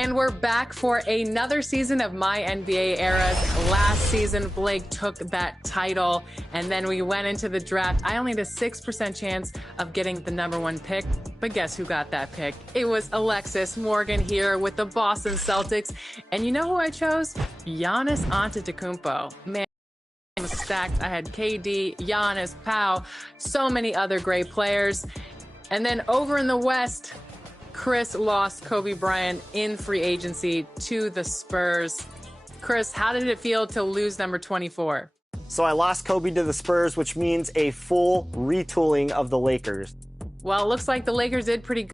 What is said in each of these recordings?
And we're back for another season of My NBA Eras. Last season, Blake took that title, and then we went into the draft. I only had a 6% chance of getting the #1 pick, but guess who got that pick? It was Alexis Morgan here with the Boston Celtics. And you know who I chose? Giannis Antetokounmpo. Man, I was stacked. I had KD, Giannis, Pau, so many other great players. And then over in the West, Chris lost Kobe Bryant in free agency to the Spurs. Chris, how did it feel to lose number 24? So I lost Kobe to the Spurs, which means a full retooling of the Lakers. Well, it looks like the Lakers did pretty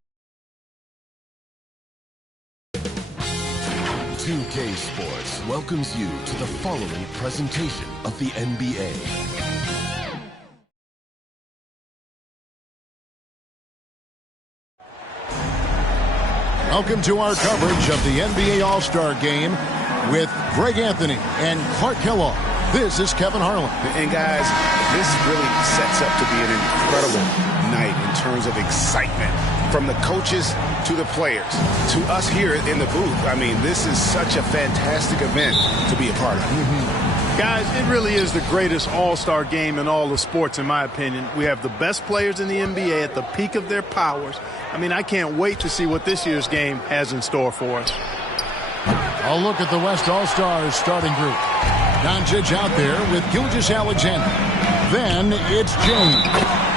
good. 2K Sports welcomes you to the following presentation of the NBA. Welcome to our coverage of the NBA All-Star Game with Greg Anthony and Clark Kellogg. This is Kevin Harlan. And guys, this really sets up to be an incredible night in terms of excitement. From the coaches to the players, to us here in the booth. I mean, this is such a fantastic event to be a part of. Guys, it really is the greatest all-star game in all of sports, in my opinion. We have the best players in the NBA at the peak of their powers. I mean, I can't wait to see what this year's game has in store for us. A look at the West All-Stars starting group. Doncic out there with Gilgeous-Alexander. Then it's James.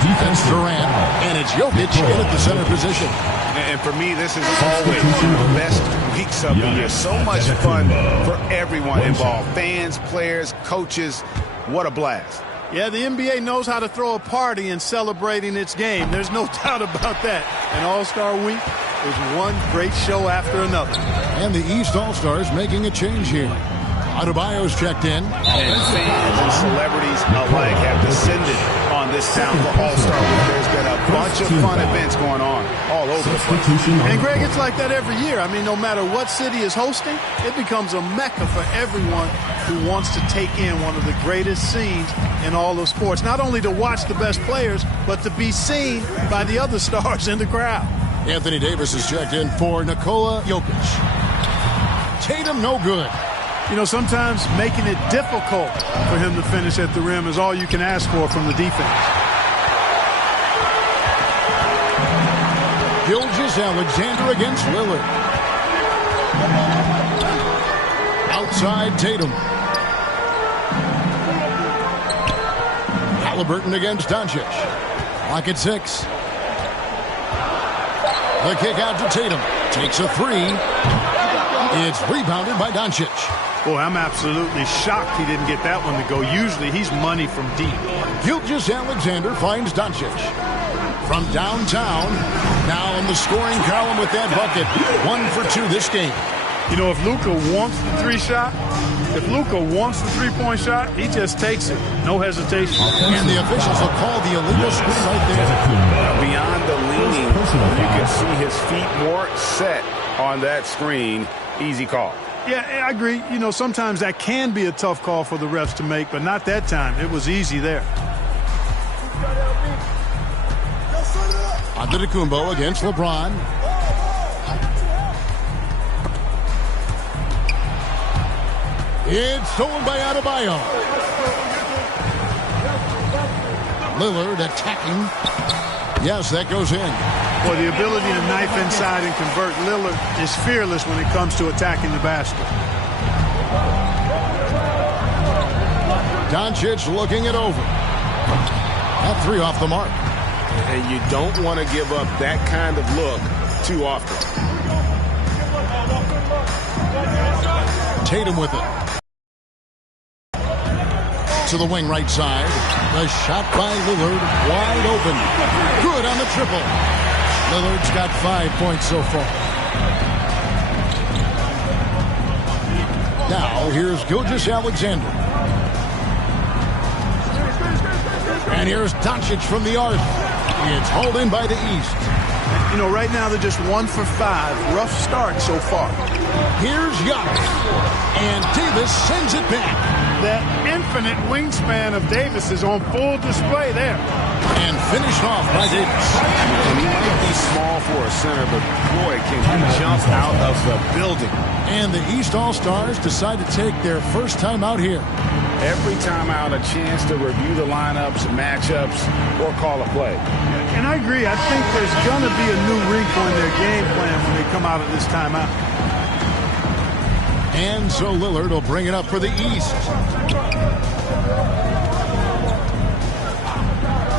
Defense Durant. And it's Jokic in at the center position. And for me, this is always one of the best weeks of the year. So much fun for everyone involved. Fans, players, coaches. What a blast. Yeah, the NBA knows how to throw a party in celebrating its game. There's no doubt about that. And All-Star Week is one great show after another. And the East All-Stars making a change here. Adebayo's checked in. And fans and celebrities alike have descended on this town for All-Star Week. There's been a bunch of fun events going on all over the place. And Greg, it's like that every year. I mean, no matter what city is hosting, it becomes a mecca for everyone who wants to take in one of the greatest scenes in all of sports. Not only to watch the best players, but to be seen by the other stars in the crowd. Anthony Davis is checked in for Nikola Jokic. Tatum no good. You know, sometimes making it difficult for him to finish at the rim is all you can ask for from the defense. Gilgeous-Alexander against Lillard. Outside Tatum. Halliburton against Doncic. Clock at 6. The kick out to Tatum. Takes a 3. It's rebounded by Doncic. Boy, I'm absolutely shocked he didn't get that one to go. Usually he's money from deep. Gilgeous-Alexander finds Doncic. From downtown, now in the scoring column with that bucket. 1 for 2 this game. You know, if Luka wants the three-point shot, he just takes it. No hesitation. And the officials will call the illegal screen right there. Beyond the leaning, you can see his feet more set on that screen. Easy call. Yeah, I agree. You know, sometimes that can be a tough call for the refs to make, but not that time. It was easy there. Antetokounmpo against LeBron. It's stolen by Adebayo. Lillard attacking. Yes, that goes in. Boy, the ability to knife inside and convert. Lillard is fearless when it comes to attacking the basket. Doncic looking it over. That 3 off the mark. And you don't want to give up that kind of look too often. Tatum with it. To the wing right side. The shot by Lillard. Wide open. Good on the triple. Lillard's got 5 points so far. Now, here's Gilgeous-Alexander. And here's Doncic from the arc. It's hauled in by the East. You know, right now they're just 1 for 5. Rough start so far. Here's Giannis. And Davis sends it back. That infinite wingspan of Davis is on full display there. And finished off by Davis. And he might be small for a center, but boy, can he jump out of the building. And the East All-Stars decide to take their first time out here. Every time out, a chance to review the lineups, matchups, or call a play. And I agree. I think there's going to be a new wrinkle in their game plan when they come out of this timeout. And so Lillard will bring it up for the East.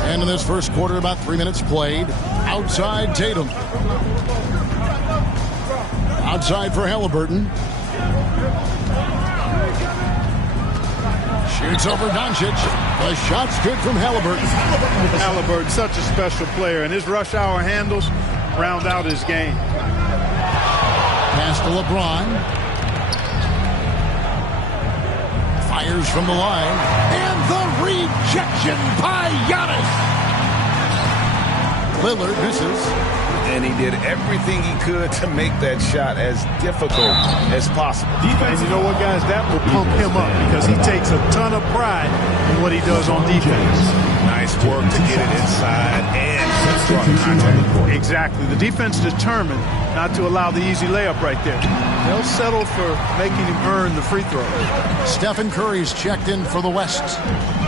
And in this first quarter, about 3 minutes played. Outside Tatum. Outside for Halliburton. Shoots over Doncic. The shot's good from Halliburton. Halliburton, such a special player, and his rush hour handles round out his game. Pass to LeBron. Fires from the line. And the rejection by Giannis. Lillard misses. And he did everything he could to make that shot as difficult as possible. And you know what, guys? That will pump him up because he takes a ton of pride in what he does on defense. Nice work to get it inside and strong contact. Exactly. The defense determined not to allow the easy layup right there. They'll settle for making him earn the free throw. Stephen Curry's checked in for the West.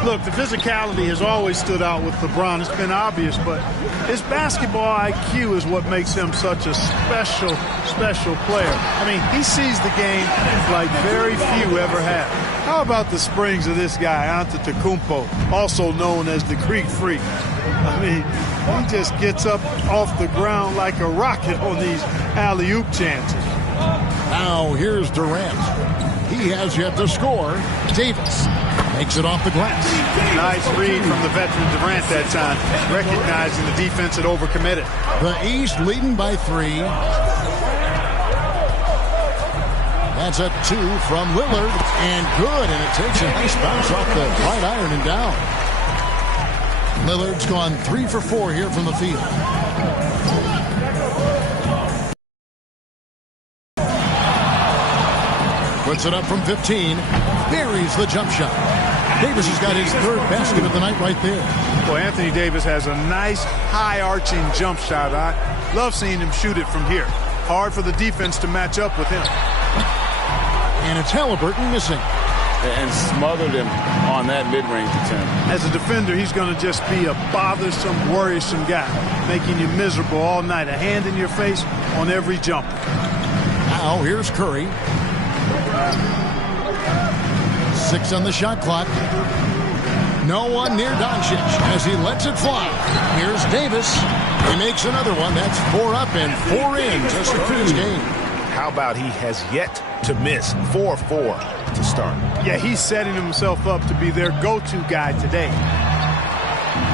Look, the physicality has always stood out with LeBron. It's been obvious, but his basketball IQ is what makes him such a special player. I mean, he sees the game like very few ever have. How about the springs of this guy, Antetokounmpo, also known as the Greek Freak? I mean, he just gets up off the ground like a rocket on these alley-oop chances. Now here's Durant. He has yet to score. Davis makes it off the glass. Nice read from the veteran Durant that time, recognizing the defense had overcommitted. The East leading by 3. That's a 2 from Lillard, and good, and it takes a nice bounce off the right iron and down. Lillard's gone 3 for 4 here from the field. Puts it up from 15, buries the jump shot. Davis has got his third basket of the night right there. Well, Anthony Davis has a nice high-arching jump shot. I love seeing him shoot it from here. Hard for the defense to match up with him. And it's Halliburton missing. And smothered him on that mid-range attempt. As a defender, he's going to just be a bothersome, worrisome guy, making you miserable all night. A hand in your face on every jump. Now here's Curry. 6 on the shot clock. No one near Doncic as he lets it fly. Here's Davis. He makes another one. That's 4 up and 4 in to start his game. How about he has yet to miss 4-4 to start? Yeah, he's setting himself up to be their go-to guy today.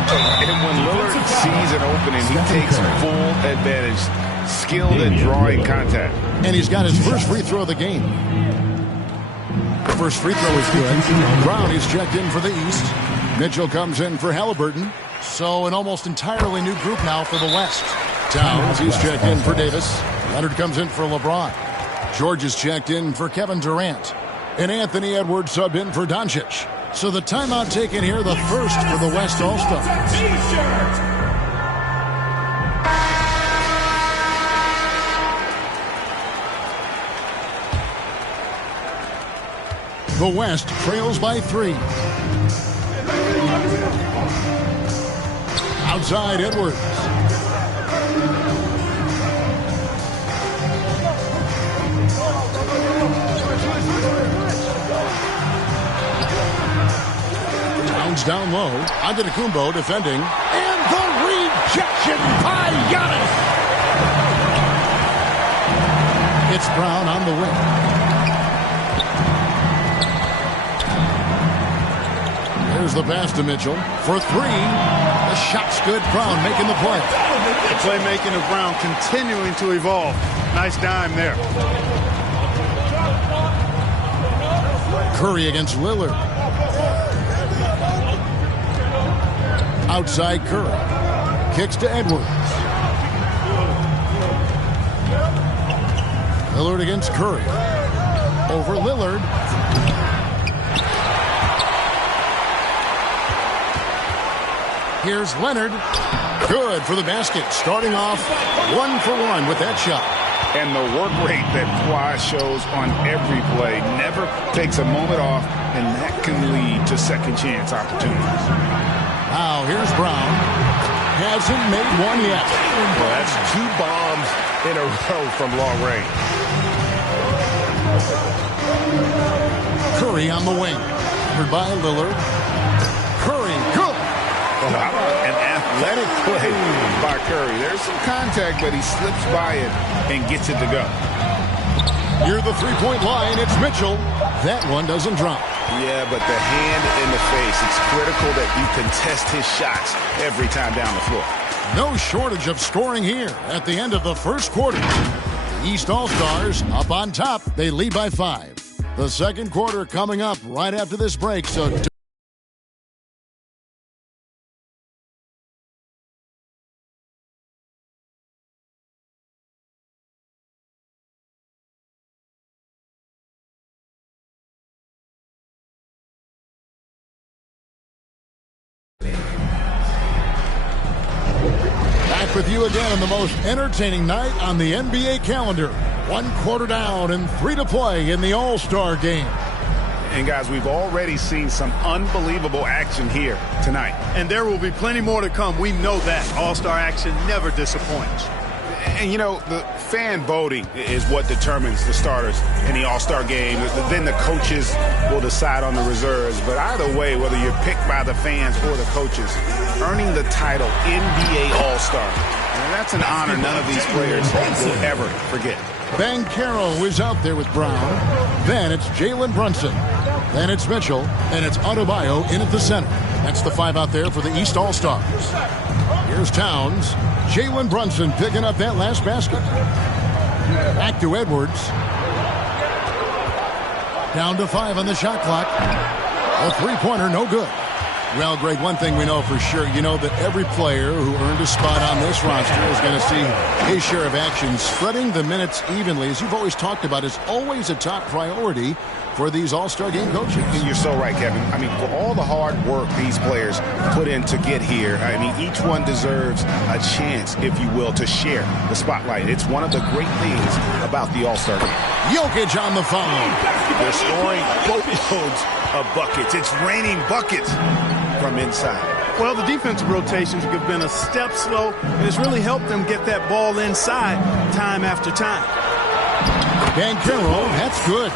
And when Lillard sees an opening, he takes full advantage. Skilled at drawing contact. And he's got his first free throw of the game. The first free throw is good. Brown is checked in for the East. Mitchell comes in for Halliburton. So an almost entirely new group now for the West. Towns, he's checked in for Davis. Leonard comes in for LeBron. George is checked in for Kevin Durant. And Anthony Edwards sub in for Doncic. So the timeout taken here, the first for the West All-Stars. The West trails by 3. Outside Edwards. Towns down low. Antetokounmpo defending. And the rejection by Giannis. It's Brown on the wing. There's the pass to Mitchell for 3. The shot's good. Brown making the play. The playmaking of Brown continuing to evolve. Nice dime there. Curry against Lillard. Outside Curry. Kicks to Edwards. Lillard against Curry. Over Lillard. Here's Leonard. Good for the basket. Starting off 1 for 1 with that shot. And the work rate that Kawhi shows on every play, never takes a moment off, and that can lead to second chance opportunities. Now here's Brown. Hasn't made one yet. Well, that's 2 bombs in a row from long range. Curry on the wing. Covered by Lillard. Curry, good. Well, how about an athletic play by Curry? There's some contact, but he slips by it and gets it to go. Near the three-point line, it's Mitchell. That one doesn't drop. Yeah, but the hand in the face, it's critical that you contest his shots every time down the floor. No shortage of scoring here at the end of the first quarter. The East All-Stars up on top. They lead by 5. The second quarter coming up right after this break, so back with you again on the most entertaining night on the NBA calendar. 1 quarter down and 3 to play in the All-Star game. And guys, we've already seen some unbelievable action here tonight. And there will be plenty more to come. We know that. All-Star action never disappoints. And, you know, the fan voting is what determines the starters in the All-Star game. Then the coaches will decide on the reserves. But either way, whether you're picked by the fans or the coaches, earning the title NBA All-Star, and that's an honor none of these players will ever forget. Banchero is out there with Brown. Then it's Jalen Brunson. Then it's Mitchell. And it's Adebayo in at the center. That's the 5 out there for the East All-Stars. Here's Towns. Jalen Brunson picking up that last basket. Back to Edwards. Down to 5 on the shot clock. A three-pointer, no good. Well, Greg, one thing we know for sure, you know that every player who earned a spot on this roster is going to see his share of action. Spreading the minutes evenly, as you've always talked about, is always a top priority for these All-Star game coaches. And you're so right, Kevin. I mean, for all the hard work these players put in to get here, I mean, each one deserves a chance, if you will, to share the spotlight. It's one of the great things about the All-Star game. Jokic on the foul. They're scoring boatloads of buckets. It's raining buckets from inside. Well, the defensive rotations have been a step slow, and it's really helped them get that ball inside time after time. Banchero, that's good.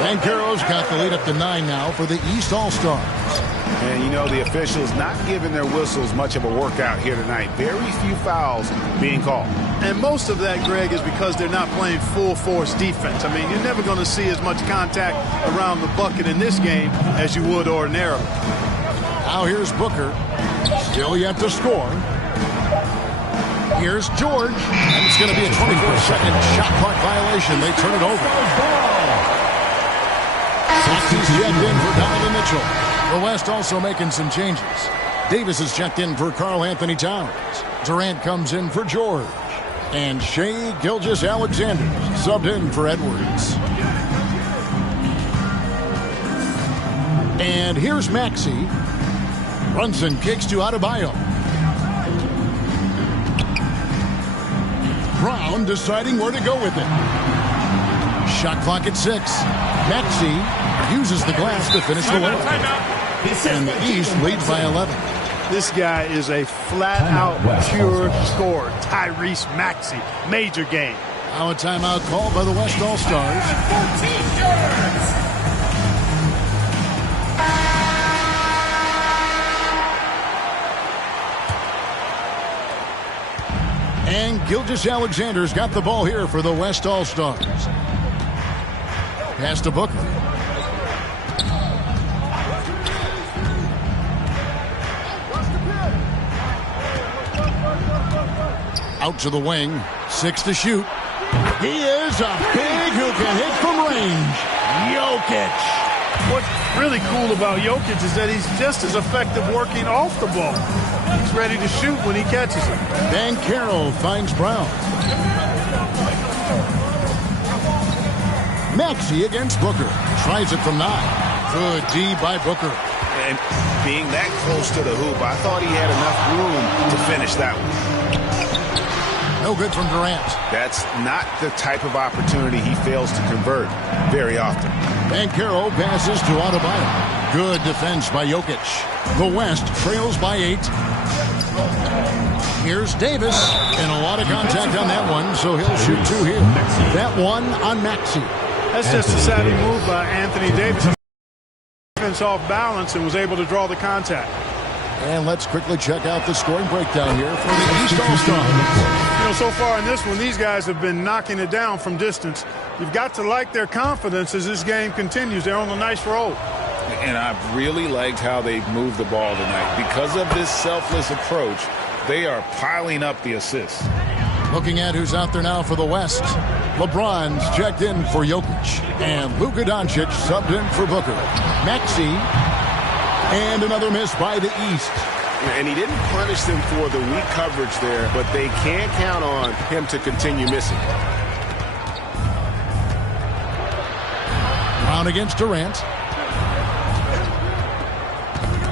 Banchero's got the lead up to 9 now for the East All-Stars. And, you know, the officials not giving their whistles much of a workout here tonight. Very few fouls being called. And most of that, Greg, is because they're not playing full-force defense. I mean, you're never going to see as much contact around the bucket in this game as you would ordinarily. Now here's Booker. Still yet to score. Here's George. And it's going to be a 24-second shot clock violation. They turn it over. Saxon's checked in for Donovan Mitchell. The West also making some changes. Davis is checked in for Karl Anthony Towns. Durant comes in for George. And Shai Gilgeous-Alexander subbed in for Edwards. And here's Maxey. Brunson kicks to Adebayo. Brown deciding where to go with it. Shot clock at 6. Maxey uses the glass to finish the way. And the East leads by 11. This guy is a flat-out pure scorer. Tyrese Maxey. Major game. Now a timeout called by the West All-Stars. And Gilgeous-Alexander's got the ball here for the West All-Stars. Pass to Booker. Out to the wing. 6 to shoot. He is a big who can hit from range. Jokic. What's really cool about Jokic is that he's just as effective working off the ball. He's ready to shoot when he catches it. Banchero finds Brown. Maxey against Booker. Tries it from 9. Good D by Booker. And being that close to the hoop, I thought he had enough room to finish that one. No good from Durant. That's not the type of opportunity he fails to convert very often. Banchero passes to Adebayo. Good defense by Jokic. The West trails by 8. Here's Davis, and a lot of contact on that one, so he'll shoot 2 here. That one on Maxey. That's just a savvy move by Anthony Davis. Defense off balance and was able to draw the contact. And let's quickly check out the scoring breakdown here for the East All-Stars. You know, so far in this one, these guys have been knocking it down from distance. You've got to like their confidence as this game continues. They're on a nice roll. And I've really liked how they've moved the ball tonight. Because of this selfless approach, they are piling up the assists. Looking at who's out there now for the West. LeBron's checked in for Jokic. And Luka Doncic subbed in for Booker. Maxey. And another miss by the East. And he didn't punish them for the weak coverage there, but they can't count on him to continue missing. Brown against Durant.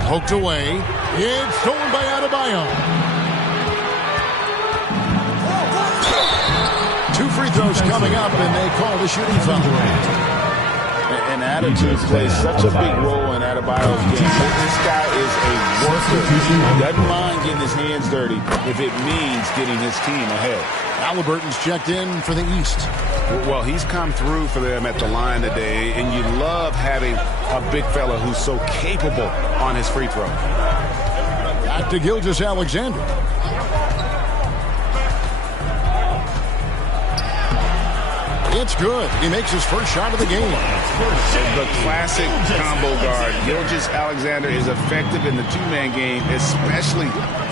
Poked away. It's stolen by Adebayo. 2 free throws coming up, and they call the shooting foul. And attitude plays such a big role in Adebayo's game. This guy is a worker. He doesn't mind getting his hands dirty if it means getting his team ahead. Halliburton's checked in for the East. Well, he's come through for them at the line today, and you love having a big fella who's so capable on his free throw. Back to Gilgeous-Alexander. It's good. He makes his first shot of the game. The classic combo guard. Gilgeous-Alexander is effective in the two-man game, especially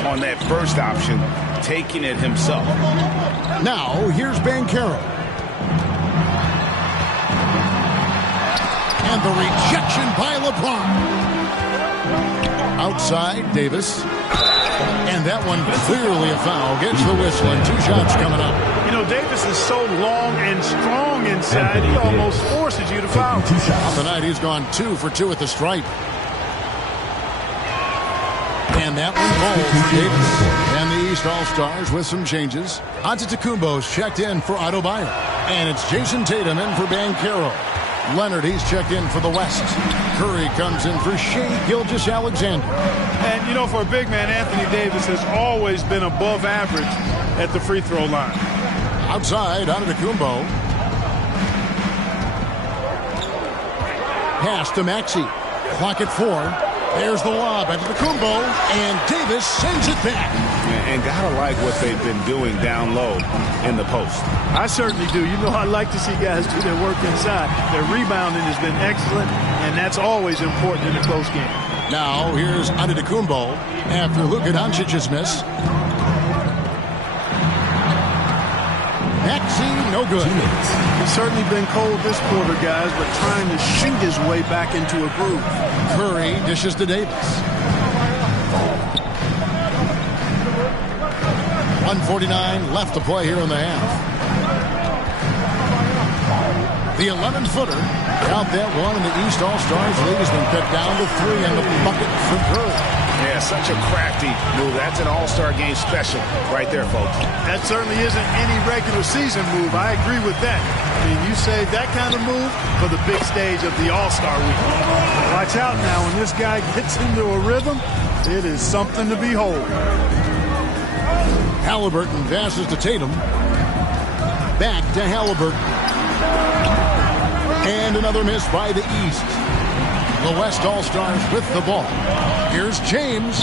on that first option, taking it himself. Now, here's Banchero. And the rejection by LeBron. Outside, Davis. And that one clearly a foul. Gets the whistle, and 2 shots coming up. You know, Davis is so long and strong inside, he almost forces you to foul. Tonight, he's gone 2 for 2 at the stripe. And that one falls for Davis. And the East All-Stars with some changes. Antetokounmpo's checked in for Adebayo. And it's Jason Tatum in for Banchero. Leonard, he's checked in for the West. Curry comes in for Shai Gilgeous-Alexander. And, you know, for a big man, Anthony Davis has always been above average at the free throw line. Outside, Antetokounmpo. Pass to Maxey. Clock at 4. There's the lob. Antetokounmpo. And Davis sends it back. And gotta like what they've been doing down low in the post. I certainly do. You know, I like to see guys do their work inside. Their rebounding has been excellent, and that's always important in a close game. Now, here's Antetokounmpo after Luka Doncic's miss. Maxey, no good. He's certainly been cold this quarter, guys, but trying to shoot his way back into a groove. Curry dishes to Davis. 1:49 left to play here in the half. The 11-footer out that one, and the East All-Stars lead has been cut down to 3 in the bucket for Curry. Yeah, such a crafty move. That's an All-Star game special right there, folks. That certainly isn't any regular season move. I agree with that. I mean, you save that kind of move for the big stage of the All-Star week. Watch out now. When this guy gets into a rhythm, it is something to behold. Halliburton passes to Tatum. Back to Halliburton. And another miss by the East. The West All-Stars with the ball. Here's James.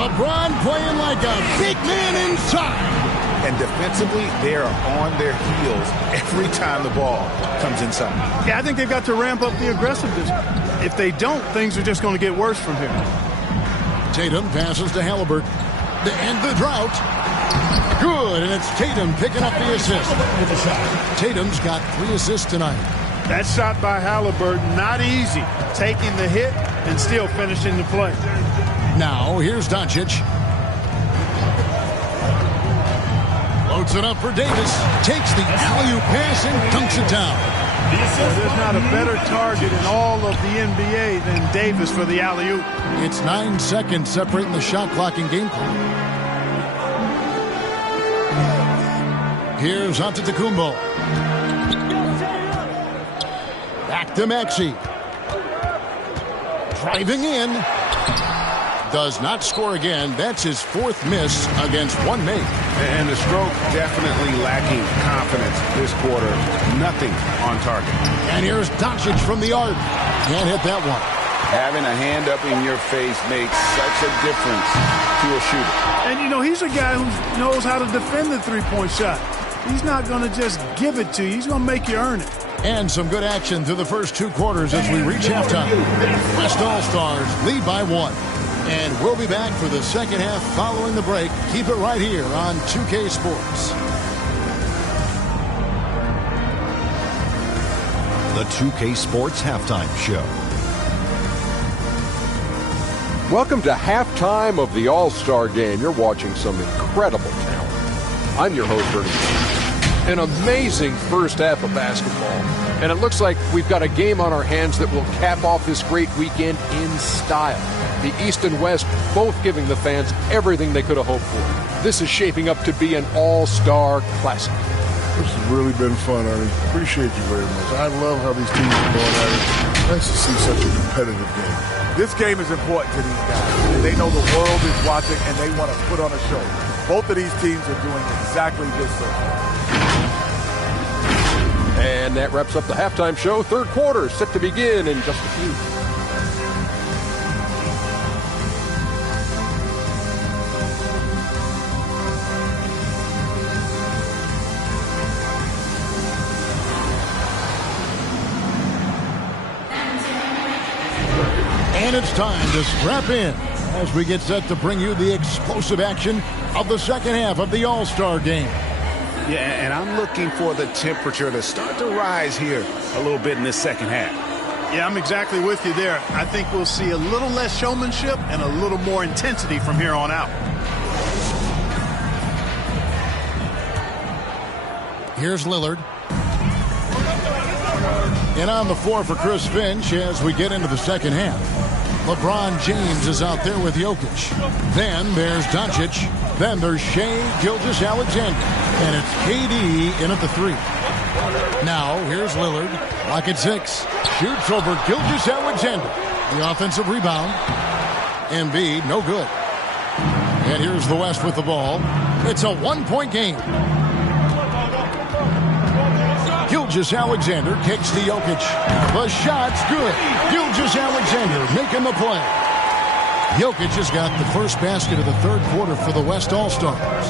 LeBron playing like a big man inside. And defensively, they are on their heels every time the ball comes inside. Yeah, I think they've got to ramp up the aggressiveness. If they don't, things are just going to get worse from here. Tatum passes to Halliburton to end the drought. Good, and it's Tatum picking up the assist. Tatum's got 3 assists tonight. That shot by Halliburton, not easy. Taking the hit and still finishing the play. Now, here's Doncic. Loads it up for Davis. Takes the alley-oop pass and dunks it down. There's not a better target in all of the NBA than Davis for the alley-oop. It's 9 seconds separating the shot clock and game clock. Here's Antetokounmpo. Back to Maxey. Driving in. Does not score again. That's his 4th miss against one make. And the stroke definitely lacking confidence this quarter. Nothing on target. And here's Doncic from the arc. Can't hit that one. Having a hand up in your face makes such a difference to a shooter. And, you know, he's a guy who knows how to defend the three-point shot. He's not going to just give it to you. He's going to make you earn it. And some good action through the first 2 quarters as we reach halftime. West All-Stars lead by 1. And we'll be back for the second half following the break. Keep it right here on 2K Sports. The 2K Sports Halftime Show. Welcome to halftime of the All-Star Game. You're watching some incredible talent. I'm your host, Renzion. An amazing first half of basketball. And it looks like we've got a game on our hands that will cap off this great weekend in style. The East and West both giving the fans everything they could have hoped for. This is shaping up to be an all-star classic. This has really been fun, Ernie. Appreciate you very much. I love how these teams are going at it. Nice to see such a competitive game. This game is important to these guys. They know the world is watching, and they want to put on a show. Both of these teams are doing exactly this so far. And that wraps up the halftime show. Third quarter set to begin in just a few. And it's time to strap in as we get set to bring you the explosive action of the second half of the All-Star Game. Yeah, and I'm looking for the temperature to start to rise here a little bit in this second half. Yeah, I'm exactly with you there. I think we'll see a little less showmanship and a little more intensity from here on out. Here's Lillard. And on the floor for Chris Finch as we get into the second half. LeBron James is out there with Jokic. Then there's Doncic. Then there's Shai Gilgeous-Alexander. And it's KD in at the 3. Now here's Lillard. Lock at 6. Shoots over Gilgeous-Alexander. The offensive rebound. Embiid, no good. And here's the West with the ball. It's a one-point game. Gilgeous-Alexander kicks to Jokic. The shot's good. Gilgeous-Alexander making the play. Jokic has got the first basket of the third quarter for the West All-Stars.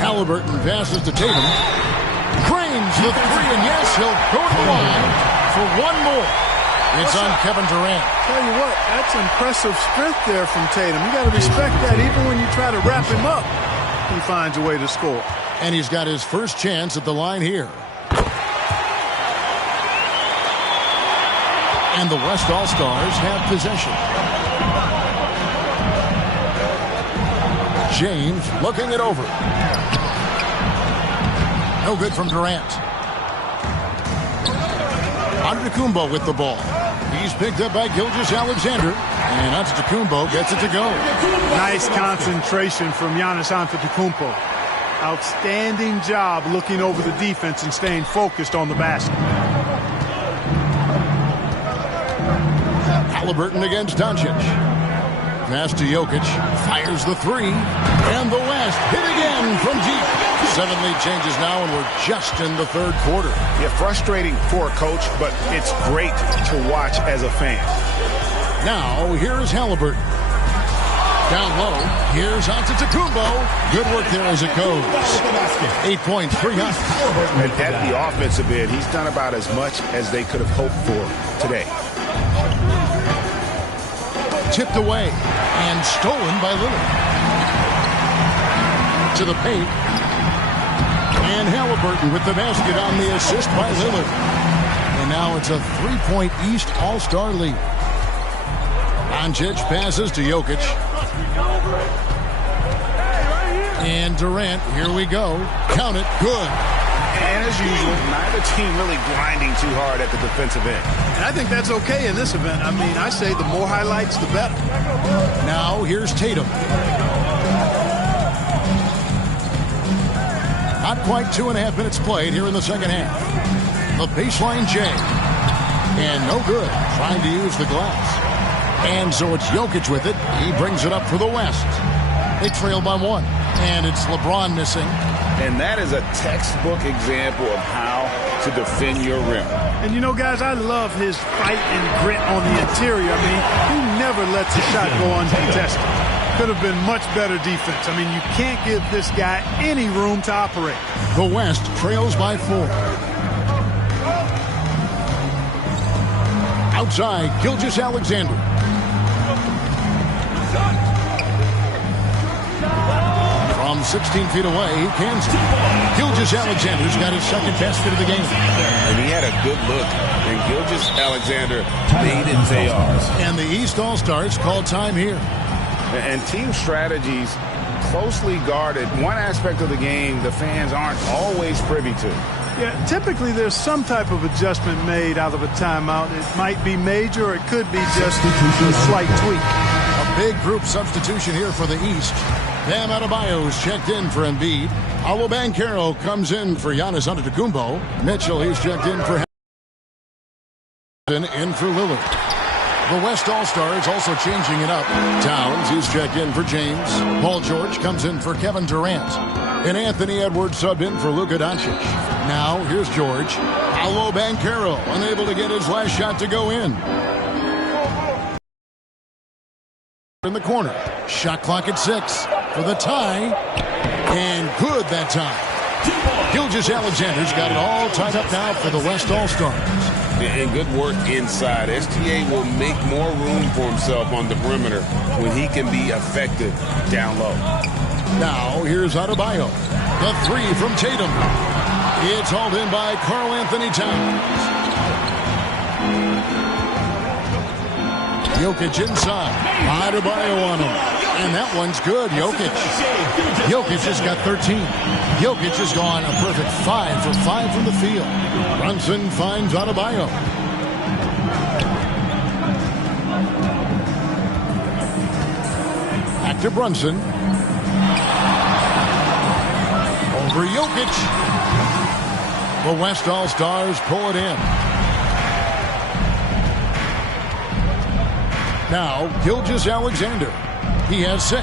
Halliburton passes to Tatum. Cranes the 3, and yes, he'll go to the line for one more. It's on Kevin Durant. Tell you what, that's impressive strength there from Tatum. You got to respect that. Even when you try to wrap him up, he finds a way to score. And he's got his first chance at the line here. And the West All-Stars have possession. James looking it over. No good from Durant. Antetokounmpo with the ball. He's picked up by Gilgeous-Alexander. And Antetokounmpo gets it to go. Nice concentration from Giannis Antetokounmpo. Outstanding job looking over the defense and staying focused on the basket. Halliburton against Doncic. Pass to Jokic. Fires the 3. And the West hit again from deep. 7 lead changes now, and we're just in the third quarter. Yeah, frustrating for a coach, but it's great to watch as a fan. Now, here's Halliburton. Down low, here's Antetokounmpo. Good work there as it goes. 8 points, 3 hot. And at the offensive end, he's done about as much as they could have hoped for today. Tipped away and stolen by Lillard. To the paint. And Halliburton with the basket on the assist by Lillard. And now it's a 3-point East All-Star lead. Doncic passes to Jokic. And Durant, here we go. Count it, good. And as usual, neither team really grinding too hard at the defensive end. And I think that's okay in this event. I mean, I say the more highlights, the better. Now here's Tatum. Not quite 2.5 minutes played here in the second half. The baseline J. And no good. Trying to use the glass. And so it's Jokic with it. He brings it up for the West. They trail by 1. And it's LeBron missing. And that is a textbook example of how to defend your rim. And you know, guys, I love his fight and grit on the interior. I mean, he never lets a shot go uncontested. Could have been much better defense. I mean, you can't give this guy any room to operate. The West trails by 4. Outside, Gilgeous Alexander. From 16 feet away, he cans it. Gilgeous Alexander's got his second basket of the game. And he had a good look. And Gilgeous Alexander made it pay off. And the East All-Stars call time here. And team strategies closely guarded. One aspect of the game the fans aren't always privy to. Yeah, typically there's some type of adjustment made out of a timeout. It might be major or it could be just a slight tweak. A big group substitution here for the East. Bam Adebayo's checked in for Embiid. Paolo Banchero comes in for Giannis Antetokounmpo. Mitchell, he's checked in for in for Lillard. The West All-Stars also changing it up. Towns, he's checked in for James. Paul George comes in for Kevin Durant. And Anthony Edwards subbed in for Luka Doncic. Now, here's George. Paolo Banchero, unable to get his last shot to go in. In the corner. Shot clock at 6 for the tie. And good that time. Gilgeous Alexander's got it all tied up now for the West All-Stars. And good work inside. SGA will make more room for himself on the perimeter when he can be effective down low. Now, here's Adebayo. The 3 from Tatum. It's hauled in by Karl Anthony Towns. Jokic inside. Adebayo on him. And that one's good. Jokic has got 13. Jokic has gone a perfect 5 for 5 from the field. Brunson finds Adebayo. Back to Brunson. Over Jokic. The West All-Stars pull it in. Now, Gilgeous Alexander. He has 6.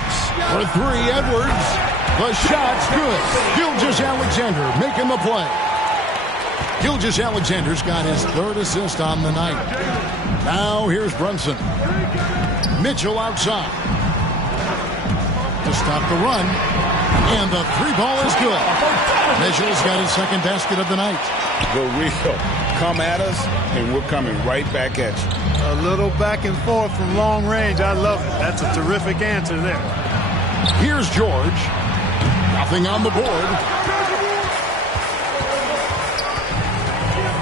For 3, Edwards. The shot's good. Gilgeous Alexander making the play. Gilgeous Alexander's got his 3rd assist on the night. Now here's Brunson. Mitchell outside. To stop the run. And the 3-ball is good. Mitchell's got his 2nd basket of the night. Go Rico. Come at us, and we're coming right back at you. A little back and forth from long range. I love it. That's a terrific answer there. Here's George. Nothing on the board.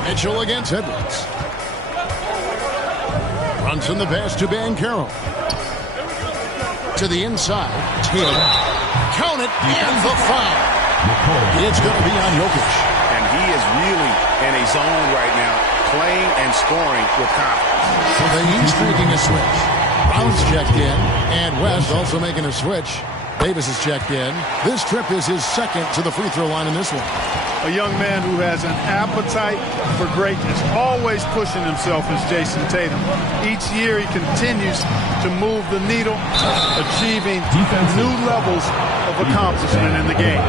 Mitchell against Edwards. Brunson the pass to Banchero. To the inside. Tatum. Count it. And the foul. It's going to be on Jokic. And he is really in a zone right now, playing and scoring with confidence. So the East making a switch. Brown's checked in, and West also making a switch. Davis is checked in. This trip is his 2nd to the free throw line in this one. A young man who has an appetite for greatness, always pushing himself is Jason Tatum. Each year he continues to move the needle, achieving new levels of accomplishment in the game.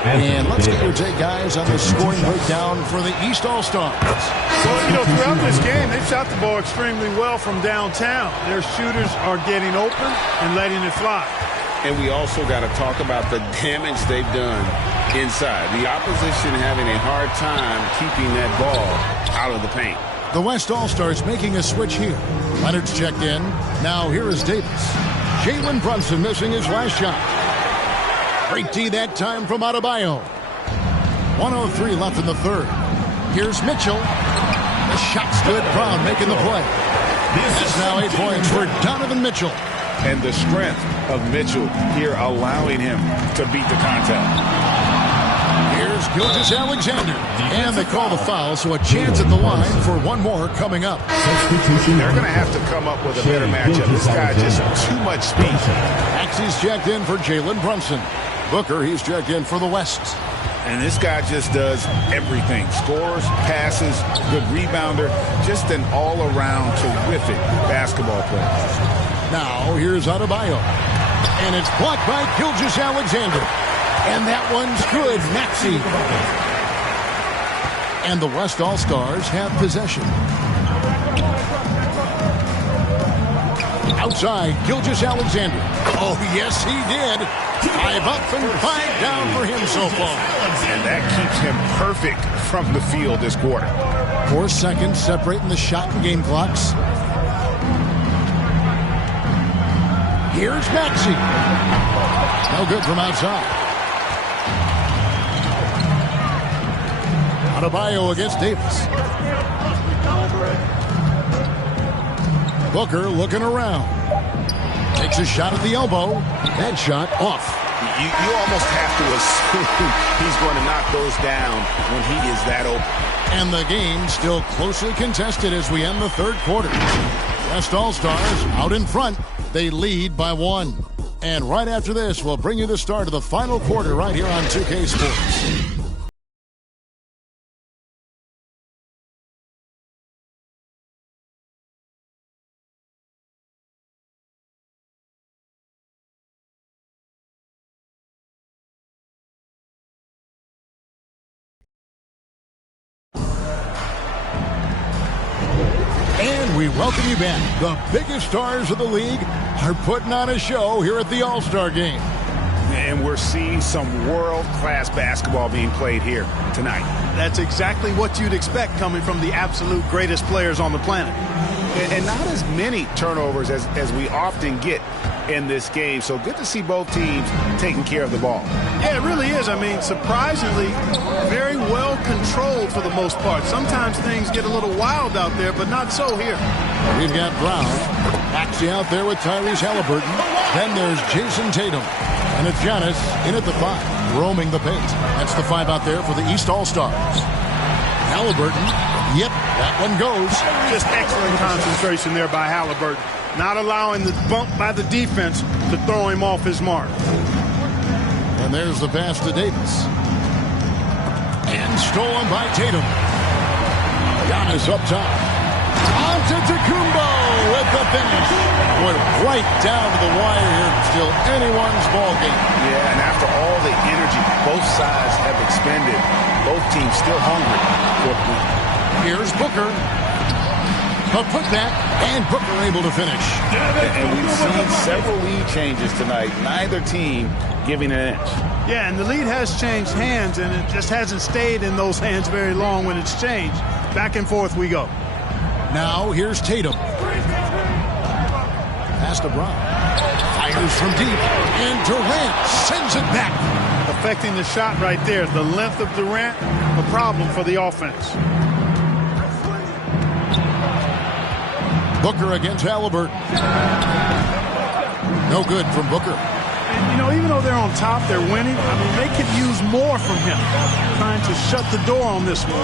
And let's get your take, guys, on the scoring breakdown for the East All-Stars. Well, you know, throughout this game, they've shot the ball extremely well from downtown. Their shooters are getting open and letting it fly. And we also got to talk about the damage they've done inside. The opposition having a hard time keeping that ball out of the paint. The West All-Stars making a switch here. Leonard's checked in. Now here is Davis. Jalen Brunson missing his last shot. Great D that time from Adebayo. 1:03 left in the 3rd. Here's Mitchell. The shot's good. Brown making the play. This is now 8 points for Donovan Mitchell. And the strength of Mitchell here allowing him to beat the contact. Gilgeous Alexander. And they call the foul, so a chance at the line for one more coming up. They're going to have to come up with a better matchup. This guy just too much speed. Maxey's checked in for Jalen Brunson. Booker, he's checked in for the West. And this guy just does everything. Scores, passes, good rebounder. Just an all-around terrific basketball player. Now, here's Adebayo. And it's blocked by Gilgeous Alexander. And that one's good. Maxey. And the West All-Stars have possession. Outside, Gilgeous Alexander. Oh, yes, he did. 5 up and 5 down for him so far. And that keeps him perfect from the field this quarter. 4 seconds separating the shot and game clocks. Here's Maxey. No good from outside. Adebayo against Davis. Booker looking around. Takes a shot at the elbow. That shot off. You almost have to assume he's going to knock those down when he is that open. And the game still closely contested as we end the third quarter. West All-Stars out in front. They lead by 1. And right after this, we'll bring you the start of the final quarter right here on 2K Sports. And we welcome you back. The biggest stars of the league are putting on a show here at the All-Star Game. And we're seeing some world-class basketball being played here tonight. That's exactly what you'd expect coming from the absolute greatest players on the planet. And not as many turnovers as we often get in this game. So good to see both teams taking care of the ball. Yeah, it really is. I mean, surprisingly, very well controlled for the most part. Sometimes things get a little wild out there, but not so here. We've got Brown. Maxey out there with Tyrese Halliburton. Then there's Jason Tatum. And it's Giannis in at the 5, roaming the paint. That's the 5 out there for the East All-Stars. Halliburton. Yep, that one goes. Just excellent concentration there by Halliburton. Not allowing the bump by the defense to throw him off his mark. And there's the pass to Davis. And stolen by Tatum. Giannis up top. Antetokounmpo with the finish. Went right down to the wire here. Still anyone's ball game. Yeah, and after all the energy both sides have expended, both teams still hungry for the win. Here's Booker. A putback, and Booker able to finish. And we've seen several lead changes tonight. Neither team giving an inch. Yeah, and the lead has changed hands, and it just hasn't stayed in those hands very long when it's changed. Back and forth we go. Now here's Tatum. Pass to Brown. Fires from deep, and Durant sends it back. Affecting the shot right there. The length of Durant, a problem for the offense. Booker against Halliburton. No good from Booker. And, you know, even though they're on top, they're winning. I mean, they could use more from him. Trying to shut the door on this one.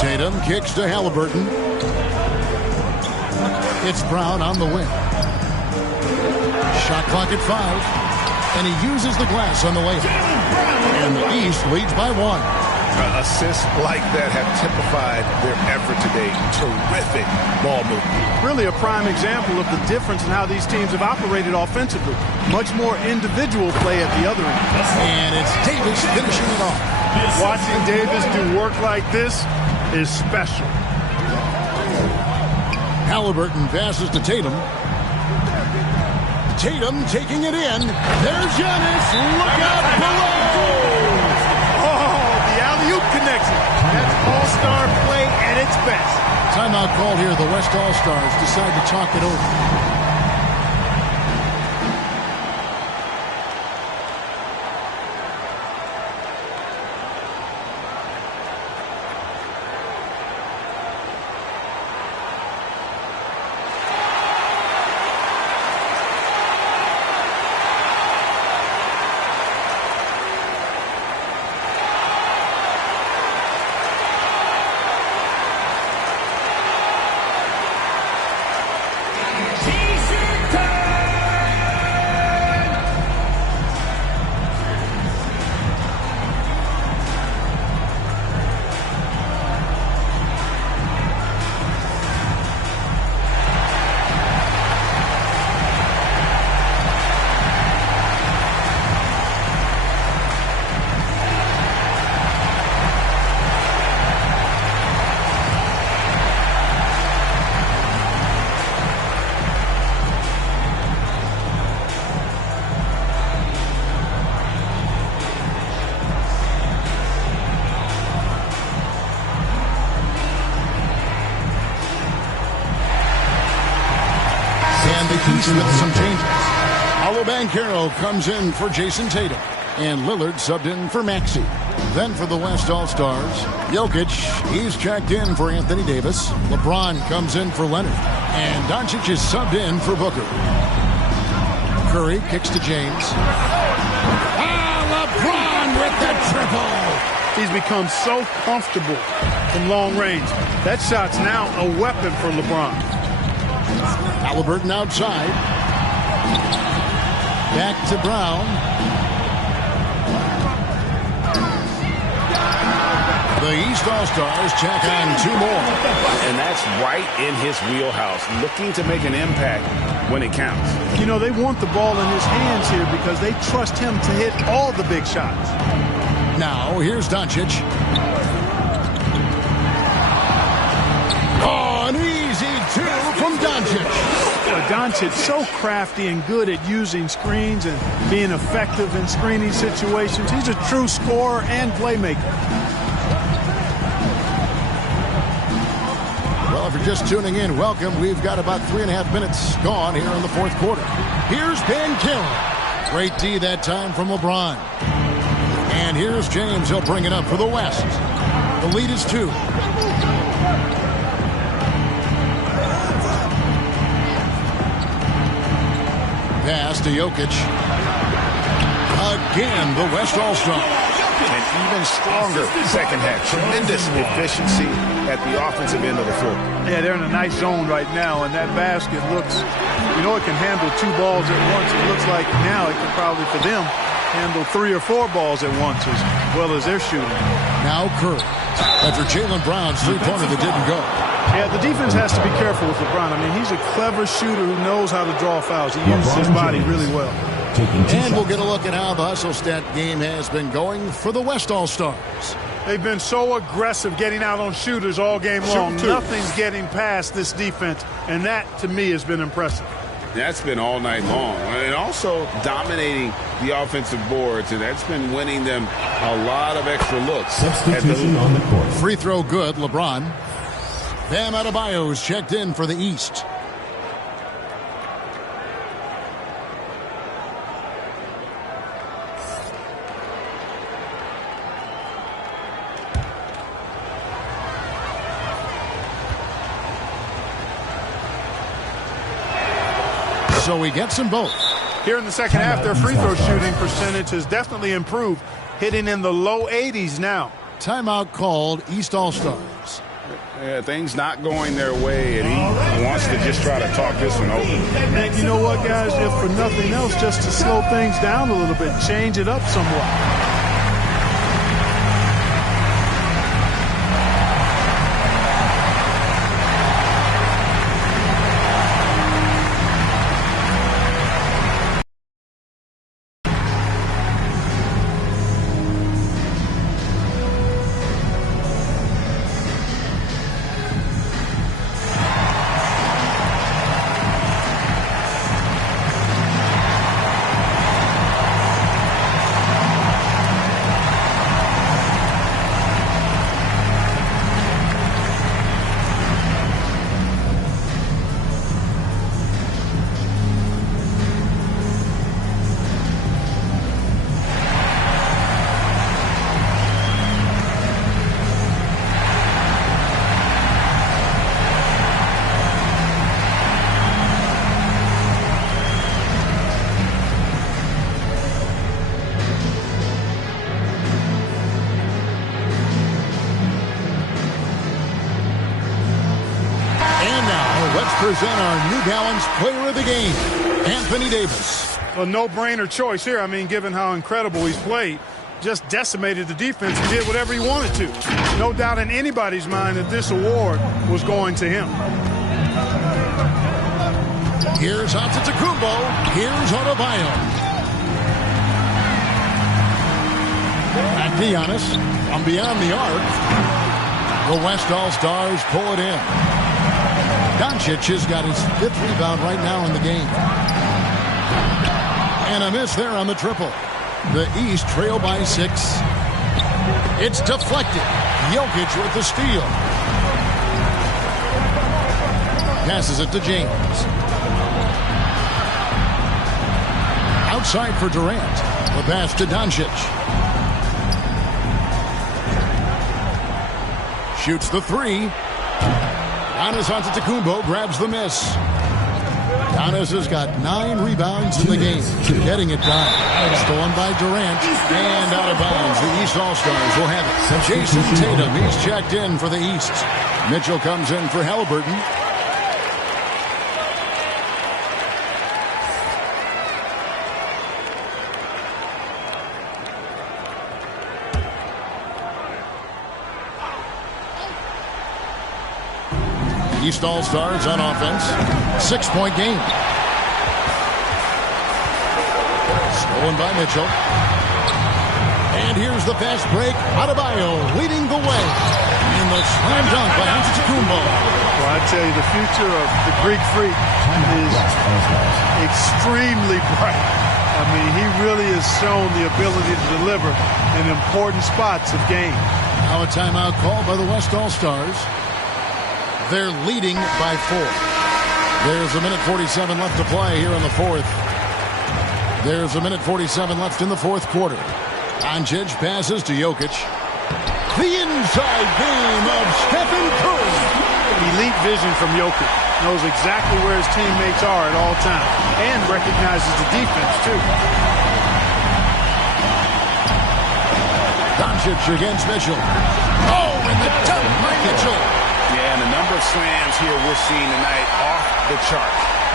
Tatum kicks to Halliburton. It's Brown on the wing. Shot clock at 5. And he uses the glass on the layup. And the East leads by 1. Assists like that have typified their effort today. Terrific ball movement. Really a prime example of the difference in how these teams have operated offensively. Much more individual play at the other end. And it's Davis finishing it off. Watching Davis do work like this is special. Halliburton passes to Tatum. Tatum taking it in. There's Giannis. Look out below. Connection. That's all-star play at its best. Timeout call here. The West All-Stars decide to talk it over. And the East with some changes. Paolo Banchero comes in for Jason Tatum. And Lillard subbed in for Maxey. Then for the West All-Stars, Jokic, he's checked in for Anthony Davis. LeBron comes in for Leonard. And Doncic is subbed in for Booker. Curry kicks to James. LeBron with the triple. He's become so comfortable from long range. That shot's now a weapon for LeBron. Halliburton outside. Back to Brown. The East All-Stars check on 2 more. And that's right in his wheelhouse, looking to make an impact when it counts. You know, they want the ball in his hands here because they trust him to hit all the big shots. Now, here's Doncic. Oh, an easy 2 from Doncic. Doncic so crafty and good at using screens and being effective in screening situations. He's a true scorer and playmaker. Well, if you're just tuning in, welcome. We've got about 3.5 minutes gone here in the 4th quarter. Here's Banchero. Great D that time from LeBron. And here's James. He'll bring it up for the West. The lead is 2. Pass to Jokic. Again, the West All-Star. An even stronger second half. Tremendous efficiency at the offensive end of the floor. Yeah, they're in a nice zone right now, and that basket looks, you know, it can handle 2 balls at once. It looks like now it can probably, for them, handle 3 or 4 balls at once as well as they're shooting. Now Curry. After Jaylen Brown's 3-pointer that didn't go. Yeah, the defense has to be careful with LeBron. I mean, he's a clever shooter who knows how to draw fouls. He uses his body really well. And we'll get a look at how the hustle stat game has been going for the West All-Stars. They've been so aggressive getting out on shooters all game long. Nothing's getting past this defense, and that, to me, has been impressive. That's been all night long. And also dominating the offensive boards, and that's been winning them a lot of extra looks. Substitution on the court. Free throw good, LeBron. Bam Adebayo's checked in for the East. So he gets them both. Here in the second half, their free throw shooting percentage has definitely improved, hitting in the low 80s now. Timeout called, East All-Stars. Yeah, things not going their way, and he wants to just try to talk this one over. And you know what, guys, if for nothing else, just to slow things down a little bit, change it up somewhat. Present our New Balance Player of the Game, Anthony Davis. A no-brainer choice here. I mean, given how incredible he's played, just decimated the defense and did whatever he wanted to. No doubt in anybody's mind that this award was going to him. Here's Antetokounmpo. Here's Adebayo. Back to Giannis from beyond the arc. The West All-Stars pull it in. Doncic has got his 5th rebound right now in the game. And a miss there on the triple. The East trail by 6. It's deflected. Jokic with the steal. Passes it to James. Outside for Durant. The pass to Doncic. Shoots the three. Giannis Antetokounmpo grabs the miss. Giannis has got 9 rebounds in the game. Getting it done. Stolen by Durant. And out of bounds. The East All-Stars will have it. Jason Tatum, he's checked in for the East. Mitchell comes in for Halliburton. East All-Stars on offense. 6-point game. Stolen by Mitchell. And here's the fast break. Adebayo leading the way. And the slam dunk by Antetokounmpo. Well, I tell you, the future of the Greek Freak is extremely bright. I mean, he really has shown the ability to deliver in important spots of game. Now a timeout called by the West All-Stars. They're leading by 4. There's a minute 47 left to play here in the fourth. There's a minute 47 left in the fourth quarter. Doncic passes to Jokic. The inside game of Stephen Curry. Elite vision from Jokic. Knows exactly where his teammates are at all times. And recognizes the defense, too. Doncic against Mitchell. Oh, and the dunk by Mitchell. Yeah, and the number of slams here we're seeing tonight off the chart.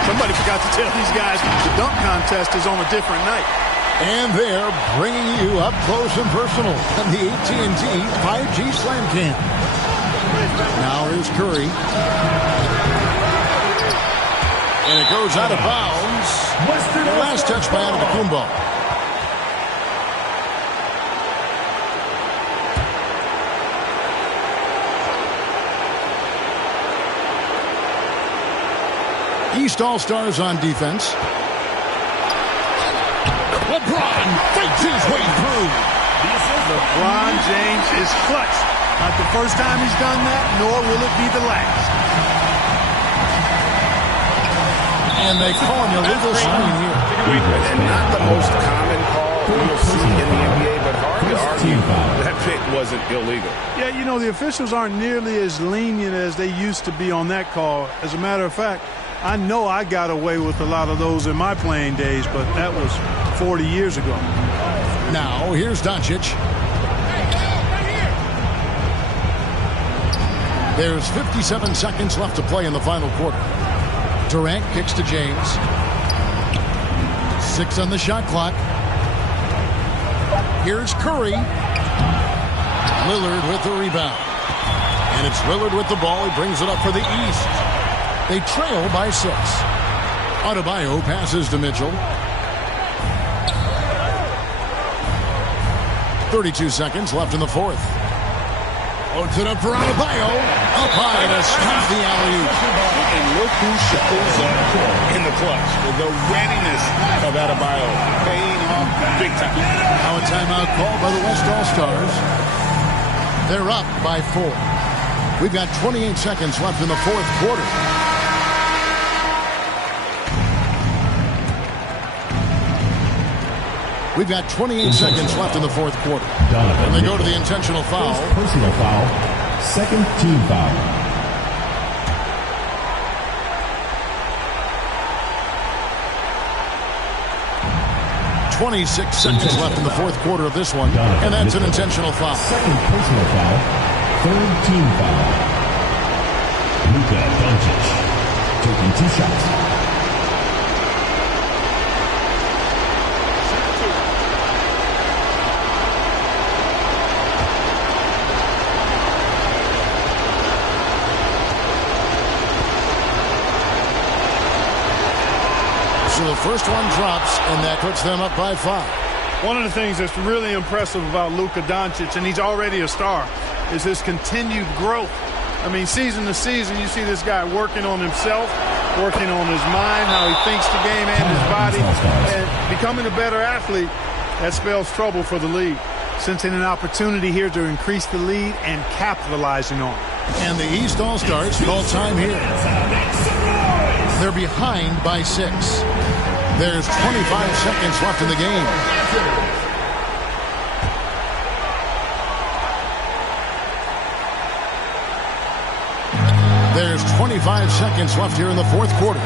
Somebody forgot to tell these guys the dunk contest is on a different night. And they're bringing you up close and personal on the AT&T 5G Slam Cam. Now here's Curry. And it goes out of bounds. The last touch by Antetokounmpo. East All-Stars on defense. LeBron fights his way through. LeBron James is clutch. Not the first time he's done that, nor will it be the last. And they call him illegal screen here. And not the most common call we'll see in the NBA, but hard to argue that pick wasn't illegal. Yeah, you know, the officials aren't nearly as lenient as they used to be on that call. As a matter of fact, I know I got away with a lot of those in my playing days, but that was 40 years ago. Now, here's Doncic. There's 57 seconds left to play in the final quarter. Durant kicks to James. 6 on the shot clock. Here's Curry. Lillard with the rebound. And it's Lillard with the ball. He brings it up for the East. They trail by 6. Adebayo passes to Mitchell. 32 seconds left in the fourth. Puts it up for Adebayo. Up high to stop the alley-oop. And look who shows up in the clutch. The readiness of Adebayo paying off big time. Now a timeout called by the West All-Stars. They're up by 4. We've got 28 seconds left in the fourth quarter. We've got 28 seconds left in the fourth quarter. And they go to the intentional foul. Personal foul. Second team foul. .26 seconds left in the fourth quarter of this one. And that's an intentional foul. Second personal foul. Third team foul. Luka Doncic taking 2 shots. So the first one drops, and that puts them up by 5. One of the things that's really impressive about Luka Doncic, and he's already a star, is his continued growth. I mean, season to season, you see this guy working on himself, working on his mind, how he thinks the game and his body, and becoming a better athlete. That spells trouble for the league. Sensing an opportunity here to increase the lead and capitalizing on it. And the East All-Stars call time here. They're behind by 6. There's 25 seconds left in the game. There's 25 seconds left here in the fourth quarter.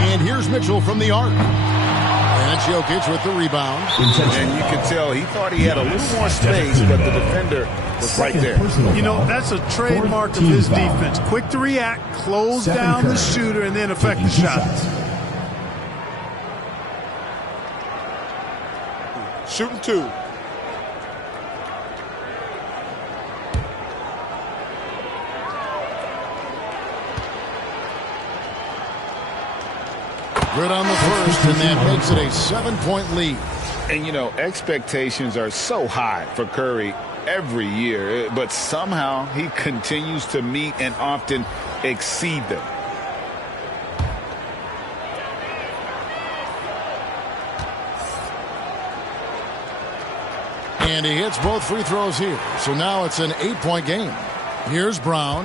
And here's Mitchell from the arc. And Jokic with the rebound. And you can tell he thought he had a little more space, but the defender was right there. You know, that's a trademark of his defense. Quick to react, close down the shooter, and then affect the shot. Shooting 2. Good on the first, and that makes it a 7-point lead. And, you know, expectations are so high for Curry every year, but somehow he continues to meet and often exceed them. And he hits both free throws here. So now it's an 8-point game. Here's Brown.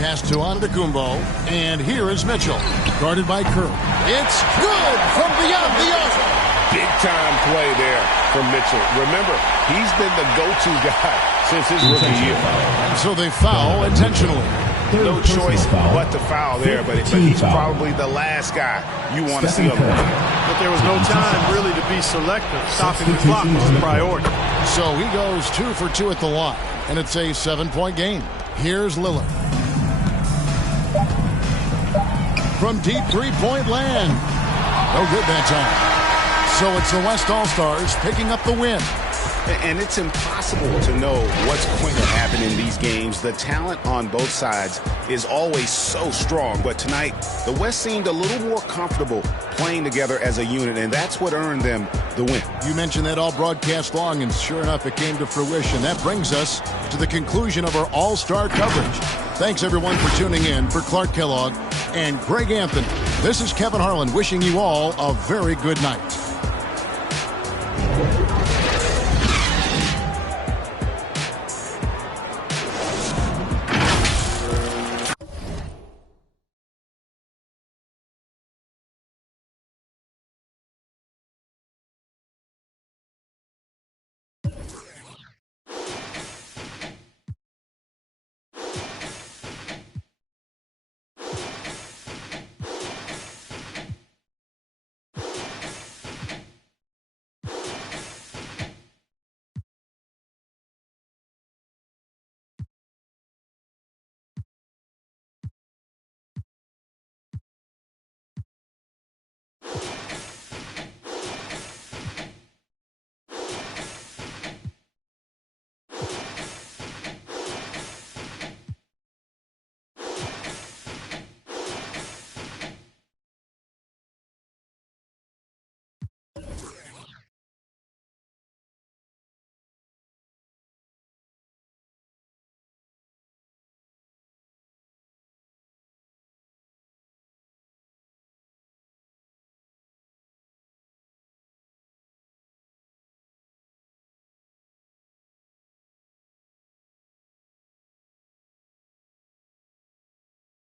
Pass to Antetokounmpo. And here is Mitchell. Guarded by Curry. It's good from beyond the arc. Big-time play there from Mitchell. Remember, he's been the go-to guy since his rookie year. So they foul intentionally. No choice but to foul there, but he's probably the last guy you want to see on the line. But there was no time really to be selective. Stopping the clock was the priority. So he goes 2 for 2 at the line, and it's a 7-point game. Here's Lillard. From deep three-point land. No good that time. So it's the West All-Stars picking up the win. And it's impossible to know what's going to happen in these games. The talent on both sides is always so strong. But tonight, the West seemed a little more comfortable playing together as a unit, and that's what earned them the win. You mentioned that all broadcast long, and sure enough, it came to fruition. That brings us to the conclusion of our All-Star coverage. Thanks, everyone, for tuning in. For Clark Kellogg and Greg Anthony, this is Kevin Harlan wishing you all a very good night.